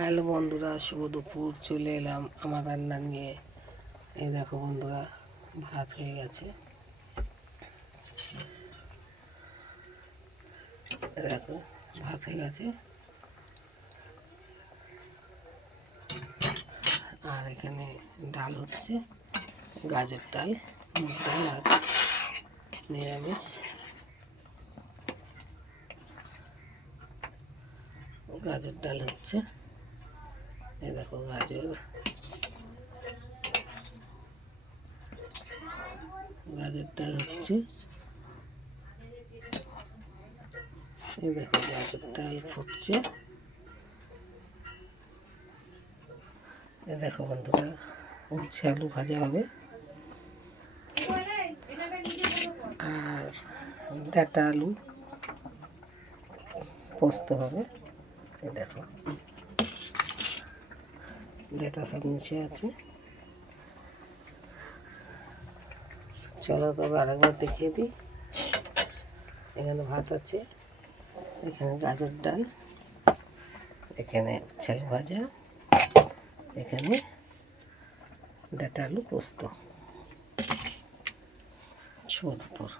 Hello বন্ধুরা, শুভ দুপুর। চলে এলাম আমার রান্না নিয়ে। এই দেখো বন্ধুরা, ভাত হয়ে গেছে। দেখো ভাত হয়ে গেছে, আর এখানে ডাল হচ্ছে, গাজর ডাল, মুগ ডাল আর নিরামিষ। গাজর ডাল হচ্ছে, এই দেখো গাজর ডাল হচ্ছে, এই দেখো গাজর ডাল ফুটছে। এই দেখো বন্ধুরা, উচ্ছে আলু ভাজা হবে আর ডাঁটা আলু পোস্ত হবে। এই দেখো ডাঁটা সব নিচে আছে। চলো তবে আরেকবার দেখিয়ে দিই। এখানে ভাত আছে, এখানে গাজর ডাল, এখানে উচ্ছে আলু ভাজা, এখানে ডাঁটা আলু পোস্ত। শুভ দুপুর।